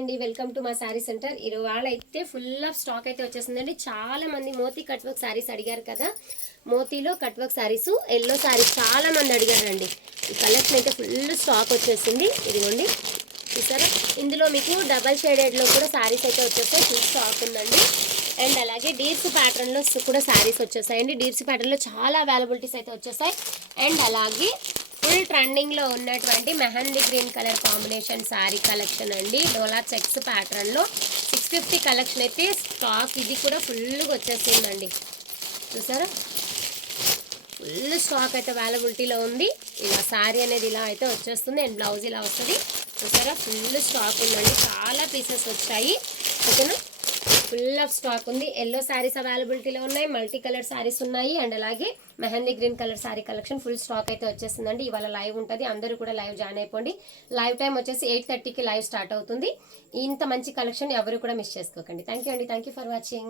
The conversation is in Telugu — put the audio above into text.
అండి, వెల్కమ్ టు మా శారీ సెంటర్. ఇవాళ అయితే ఫుల్ ఆఫ్ స్టాక్ అయితే వచ్చేసిందండి. చాలా మంది మోతీ కట్ వర్క్ శారీస్ అడిగారు కదా. మోతీలో cut work saris, yellow saris చాలా మంది అడిగారండి. ఈ కలెక్షన్ అయితే ఫుల్ స్టాక్ వచ్చేసింది. ఇదిగోండి చూసారా, ఇందులో మీకు డబల్ షేడెడ్లో కూడా శారీస్ అయితే వచ్చేస్తాయి. ఫుల్ స్టాక్ ఉందండి. అండ్ అలాగే డీర్స్ ప్యాటర్న్లో కూడా శారీస్ వచ్చేసాయండి. డీర్స్ ప్యాటర్న్లో చాలా అవైలబిలిటీస్ అయితే వచ్చేసాయి. అండ్ అలాగే ఫుల్ ట్రెండింగ్లో ఉన్నటువంటి mehndi green colour combination sari collection అండి. డోలా చెక్స్ ప్యాటర్న్లో 650 కలెక్షన్ అయితే స్టాక్ ఇది కూడా ఫుల్గా వచ్చేసిందండి. చూసారా, ఫుల్ స్టాక్ అయితే అవైలబిలిటీలో ఉంది. ఇలా శారీ అనేది ఇలా అయితే వచ్చేస్తుంది. అండ్ బ్లౌజ్ ఇలా వస్తుంది. చూసారా, ఫుల్ స్టాక్ ఉందండి. చాలా పీసెస్ వచ్చాయి. ఓకేనా, ఫుల్ ఆఫ్ స్టాక్ ఉంది. ఎల్లో శారీస్ అవైలబిలిటీలో ఉన్నాయి, మల్టీ కలర్ శారీస్ ఉన్నాయి. అండ్ అలాగే mehndi green colour sari collection full stock అయితే వచ్చేసిందండి. ఇవాళ లైవ్ ఉంటుంది, అందరూ కూడా లైవ్ జాయిన్ అయిపోండి. లైవ్ టైం వచ్చేసి 8:30కి లైవ్ స్టార్ట్ అవుతుంది. ఇంత మంచి కలెక్షన్ ఎవరు కూడా మిస్ చేసుకోకండి. థ్యాంక్ యూ అండి, థ్యాంక్ యూ ఫర్ వాచింగ్.